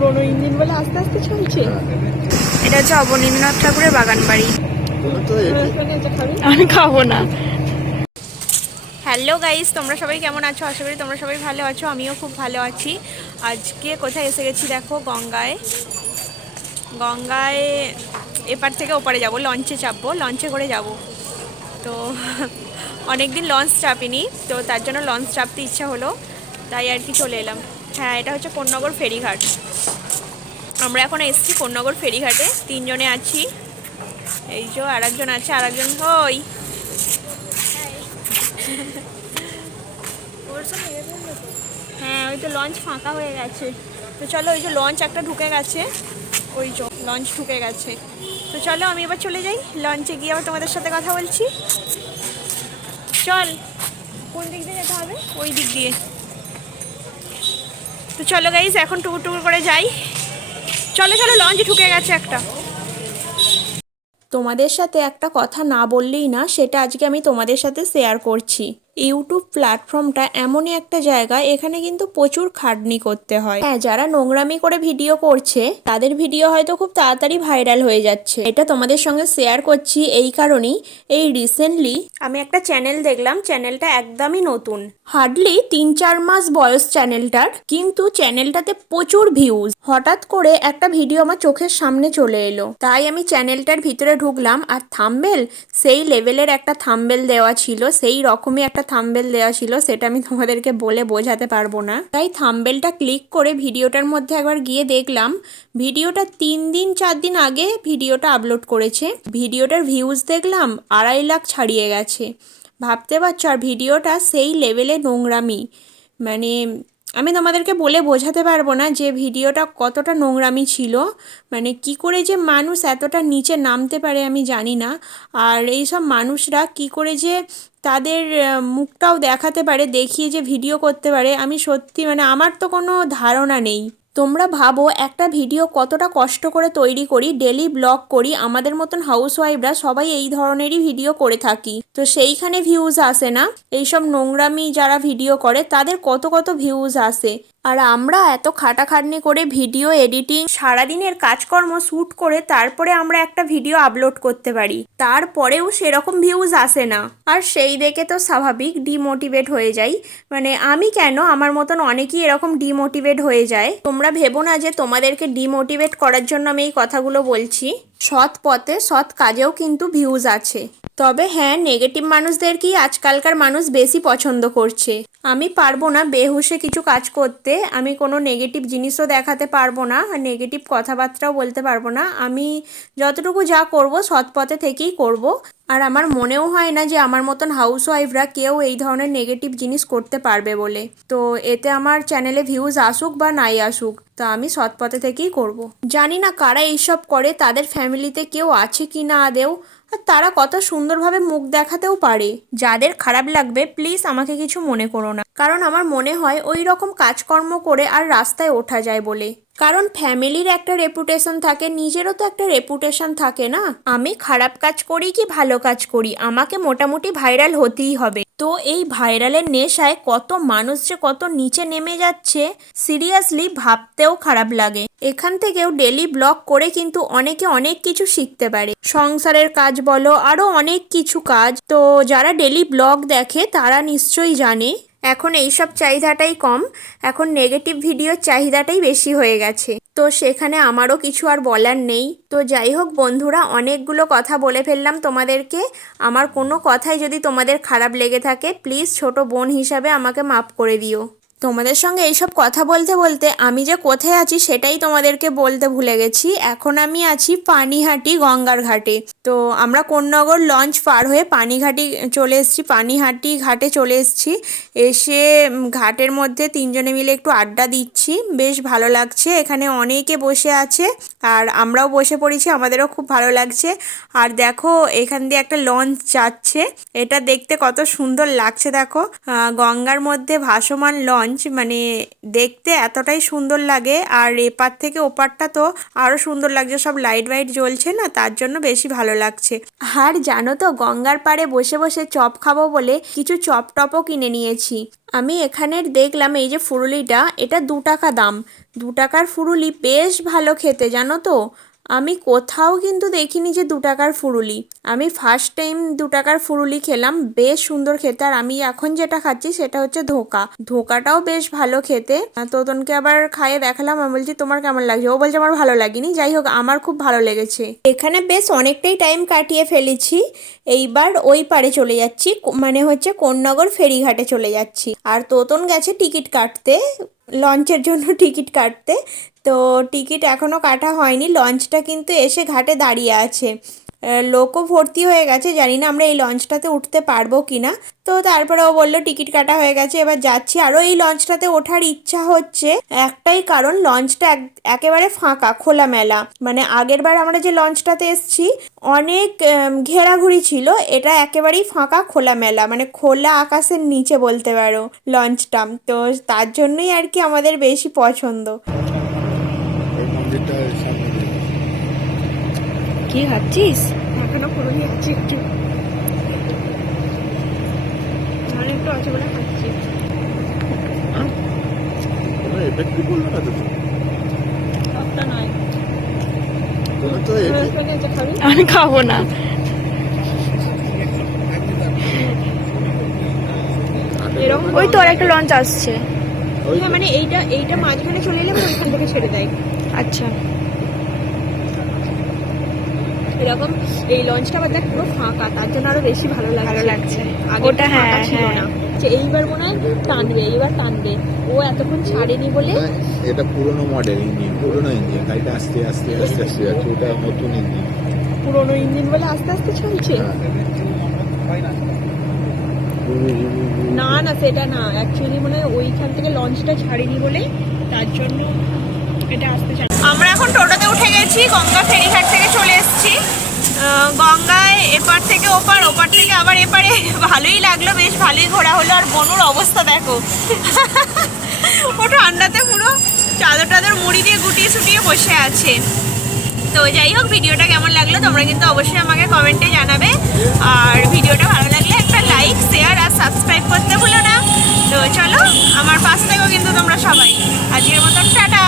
পুরোনো ইঞ্জিন বলে আস্তে আস্তে চলছে। এটা হচ্ছে অবনীন্দ্রনাথ ঠাকুরের বাগান বাড়ি। আমি খাবো না। হ্যালো গাইস, তোমরা সবাই কেমন আছো? আশা করি তোমরা সবাই ভালো আছো, আমিও খুব ভালো আছি। আজকে কোথায় এসে গেছি দেখো, গঙ্গায়। গঙ্গায় এপার থেকে ওপারে যাব, লঞ্চে চাপবো, লঞ্চে করে যাব। তো অনেকদিন লঞ্চ চাপিনি, তো তার জন্য লঞ্চ চাপতে ইচ্ছা হলো, তাই আর কি চলে এলাম। হ্যাঁ, এটা হচ্ছে কোন্নগর ফেরিঘাট। আমরা এখন এসেছি কোন্নগর ফেরিঘাটে, তিনজনে আছি। এই যে আর একজন আছে, আর একজন ওই হ্যাঁ, ওই তো লঞ্চ ফাঁকা হয়ে গেছে। তো চলো, ওই যে লঞ্চ একটা ঢুকে গেছে, ওই যে লঞ্চ ঢুকে গেছে। তো চলো আমি এবার চলে যাই, লঞ্চে গিয়ে আবার তোমাদের সাথে কথা বলছি। চল, কোন দিক দিয়ে যেতে হবে? ওই দিক দিয়ে। তো চলো গাইজ, এখন টুকুর টুকুর করে যাই। চলো চলো, লঞ্চ ঢুকে গেছে একটা। তোমাদের সাথে একটা কথা না বললেই না, সেটা আজকে আমি তোমাদের সাথে শেয়ার করছি। ইউটিউব প্ল্যাটফর্মটা এমনই একটা জায়গা, এখানে কিন্তু প্রচুর খাটনি করতে হয়। হ্যাঁ, যারা নোংরামি করে ভিডিও করছে তাদের ভিডিও হয়তো খুব তাড়াতাড়ি ভাইরাল হয়ে যাচ্ছে। এটা তোমাদের সঙ্গে শেয়ার করছি এই কারণেই, এই রিসেন্টলি আমি একটা চ্যানেল দেখলাম, চ্যানেলটা একদমই নতুন, হার্ডলি ৩-৪ মাস বয়স চ্যানেলটার, কিন্তু চ্যানেলটাতে প্রচুর ভিউজ। হঠাৎ করে একটা ভিডিও আমার চোখের সামনে চলে এলো, তাই আমি চ্যানেলটার ভিতরে ঢুকলাম। আর থাম্বনেল সেই লেভেলের একটা থাম্বনেল দেওয়া ছিল, সেই রকমই একটা থাম্বনেল দেওয়া ছিল, সেটা আমি তোমাদেরকে বলে বোঝাতে পারবো না। তাই থাম্বনেলটা ক্লিক করে ভিডিওটার মধ্যে একবার গিয়ে দেখলাম, ভিডিওটা 3-4 দিন আগে ভিডিওটা আপলোড করেছে। ভিডিওটার ভিউজ দেখলাম 2.5 লাখ ছাড়িয়ে গেছে। ভাবতে পারছো? আর ভিডিওটা সেই লেভেলে নোংরামি, মানে আমি তোমাদেরকে বলে বোঝাতে পারবো না যে ভিডিওটা কতটা নোংরামি ছিল। মানে কি করে যে মানুষ এতটা নিচে নামতে পারে আমি জানি না। আর এই সব মানুষরা কি করে যে তাদের মুখটাও দেখাতে পারে, দেখিয়ে যে ভিডিও করতে পারে, আমি সত্যি মানে আমার তো কোনো ধারণা নেই। তোমরা ভাবো, একটা ভিডিও কতটা কষ্ট করে তৈরি করি, ডেলি ব্লগ করি, আমাদের মতন হাউসওয়াইফরা সবাই এই ধরনেরই ভিডিও করে থাকি, তো সেইখানে ভিউজ আসে না। এইসব নোংরামি যারা ভিডিও করে তাদের কত কত ভিউজ আসে, আর আমরা এত খাটাখাটনি করে ভিডিও এডিটিং, সারাদিনের কাজকর্ম শ্যুট করে তারপরে আমরা একটা ভিডিও আপলোড করতে পারি, তারপরেও সেরকম ভিউজ আসে না। আর সেই দেখে তো স্বাভাবিক ডিমোটিভেট হয়ে যাই। মানে আমি কেন, আমার মতন অনেকেই এরকম ডিমোটিভেট হয়ে যায়। তোমরা ভেবো না যে তোমাদেরকে ডিমোটিভেট করার জন্য আমি এই কথাগুলো বলছি। সৎ পথে সৎ কাজেও কিন্তু ভিউজ আছে। তবে হ্যাঁ, নেগেটিভ মানুষদেরকেই আজকালকার মানুষ বেশি পছন্দ করছে। আমি পারবো না বেহুশে কিছু কাজ করতে, আমি কোনো নেগেটিভ জিনিসও দেখাতে পারবো না, আর নেগেটিভ কথাবার্তাও বলতে পারবো না। আমি যতটুকু যা করব সৎ পথে থেকেই করব। আর আমার মনেও হয় না যে আমার মতন হাউসওয়াইফরা কেউ এই ধরনের নেগেটিভ জিনিস করতে পারবে বলে। তো এতে আমার চ্যানেলে ভিউজ আসুক বা নাই আসুক, তা আমি সৎ পথে থেকেই করব। জানি না কারা এইসব করে, তাদের ফ্যামিলিতে কেউ আছে কি না আদেও, আর তারা কত সুন্দরভাবে মুখ দেখাতেও পারে। যাদের খারাপ লাগবে প্লিজ আমাকে কিছু মনে করো না, কারণ আমার মনে হয় ওই রকম কাজকর্ম করে আর রাস্তায় ওঠা যায় বলে। কারণ ফ্যামিলির একটা রেপুটেশন থাকে, নিজেরও তো একটা রেপুটেশন থাকে না। আমি খারাপ কাজ করি কি ভালো কাজ করি, আমাকে মোটামুটি ভাইরাল হতেই হবে। তো এই ভাইরালের নেশায় কত মানুষ যে কত নিচে নেমে যাচ্ছে, সিরিয়াসলি ভাবতেও খারাপ লাগে। এখান থেকেও ডেলি ব্লগ করে কিন্তু অনেকে অনেক কিছু শিখতে পারে, সংসারের কাজ বলো, আরো অনেক কিছু কাজ। তো যারা ডেলি ব্লগ দেখে তারা নিশ্চয়ই জানে এখন এইসব চাহিদাটাই কম, এখন নেগেটিভ ভিডিওর চাহিদাটাই বেশি হয়ে গেছে। তো সেখানে আমারও কিছু আর বলার নেই। তো যাই হোক বন্ধুরা, অনেকগুলো কথা বলে ফেললাম তোমাদেরকে। আমার কোনো কথাই যদি তোমাদের খারাপ লেগে থাকে প্লিজ ছোট বোন হিসাবে আমাকে মাফ করে দিও। তোমাদের সঙ্গে এইসব কথা বলতে বলতে আমি যে কোথায় আছি সেটাই তোমাদেরকে বলতে ভুলে গেছি। এখন আমি আছি পানিহাটি গঙ্গার ঘাটে। তো আমরা কোন্নগর লঞ্চ পার হয়ে পানিঘাটি চলে এসেছি, পানিহাটি ঘাটে চলে এসেছি। এসে ঘাটের মধ্যে তিনজনে মিলে একটু আড্ডা দিচ্ছি, বেশ ভালো লাগছে। এখানে অনেকে বসে আছে আর আমরাও বসে পড়েছি, আমাদেরও খুব ভালো লাগছে। আর দেখো এখান দিয়ে একটা লঞ্চ যাচ্ছে, এটা দেখতে কত সুন্দর লাগছে। দেখো গঙ্গার মধ্যে ভাসমান লঞ্চ, মানে দেখতে এতটাই সুন্দর লাগে। আর এপার থেকে ওপারটা তো আরো সুন্দর লাগছে, সব লাইট ওয়াইট জ্বলছে না, তার জন্য বেশি ভালো লাগছে। আর জানো তো, গঙ্গার পাড়ে বসে বসে চপ খাবো বলে কিছু চপ টপও কিনে নিয়েছি। আমি এখানের দেখলাম এই যে ফুরুলিটা, এটা 2 টাকা দাম। 2 টাকার ফুরুলি বেশ ভালো খেতে, জানো তো। আমি কোথাও কিন্তু দেখিনি যে 2 টাকার ফুরুলি। আমি ফার্স্ট টাইম 2 টাকার ফুরুলি খেলাম, বেশ সুন্দর খেতে। আর আমি এখন যেটা খাচ্ছি সেটা হচ্ছে ধোকা। ধোকাটাও বেশ ভালো খেতে। তোতনকে আবার খাইয়ে দেখালাম, আমি বলছি তোমার কেমন লাগছে, ও বলছে আমার ভালো লাগেনি। যাই হোক, আমার খুব ভালো লেগেছে। এখানে বেশ অনেকটাই টাইম কাটিয়ে ফেলেছি। এইবার ওই পারে চলে যাচ্ছি, মানে হচ্ছে কোন্নগর ফেরিঘাটে চলে যাচ্ছি। আর তোতন গেছে টিকিট কাটতে, লঞ্চের জন্য টিকিট কাটতে। তো টিকিট এখনও কাটা হয়নি, লঞ্চটা কিন্তু এসে ঘাটে দাঁড়িয়ে আছে। লোকও ভর্তি হয়ে গেছে, জানি না আমরা এই লঞ্চটাতে উঠতে পারবো কি না। তো তারপরে ও বললো টিকিট কাটা হয়ে গেছে, এবার যাচ্ছি। আরও এই লঞ্চটাতে ওঠার ইচ্ছা হচ্ছে, একটাই কারণ, লঞ্চটা একেবারে ফাঁকা, খোলামেলা। মানে আগের বার আমরা যে লঞ্চটাতে এসছি অনেক ঘেরাঘুরি ছিল, এটা একেবারেই ফাঁকা, খোলামেলা, মানে খোলা আকাশের নিচে বলতে পারো লঞ্চটা। তো তার জন্যই আর কি আমাদের বেশি পছন্দ। কি খাচ্ছিস? এখনো ফুরুলি আছে একটু, আর একটু আছে বলে খাচ্ছি। সবটা নয়, আমি খাবো না। এরকম ওই তো আর একটা লঞ্চ আসছে। হ্যাঁ, মানে এইটা মাঝখানে চলে এলে ওইখান থেকে ছেড়ে দেয়। আচ্ছা, এরকম এই লঞ্চটা আবার দেখ পুরো ফাঁকা, তার জন্য আরো বেশি ভালো লাগছে। ওটা হ্যাঁ ছিল না, এইবার মনে হয় টানবে, এইবার টানবে। ও এতক্ষণ ছাড়েনি বলে। এটা পুরনো মডেল ইঞ্জিন, পুরনো ইঞ্জিন, গাড়িটা আস্তে আস্তে আস্তে আস্তে যাচ্ছে। ওটা নতুন ইঞ্জিন, পুরনো ইঞ্জিন বলে আস্তে আস্তে চলছে। না না, সেটা না, অ্যাকচুয়ালি মনে হয় ওইখান থেকে লঞ্চটা ছাড়েনি বলে, তার জন্য এটা আসতে চায়। আমরা এখন টোটোতে উঠে গেছি, গঙ্গা ফেরিঘাট থেকে চলে এসেছি। গঙ্গায় এপার থেকে ওপার, ওপার থেকে আবার এপারে। ভালোই লাগলো, বেশ ভালোই ঘোরা হলো। আর বনুর অবস্থা দেখো, ও ঠান্ডাতে পুরো চাদর টাদর মুড়ি দিয়ে গুটিয়ে সুটিয়ে বসে আছে। তো যাই হোক, ভিডিওটা কেমন লাগলো তোমরা কিন্তু অবশ্যই আমাকে কমেন্টে জানাবে। আর ভিডিওটা ভালো লাগলে একটা লাইক, শেয়ার আর সাবস্ক্রাইব করতে ভুলো না। তো চলো, আমার পাশ থেকেও কিন্তু তোমরা সবাই। আজকের মতন টাটা।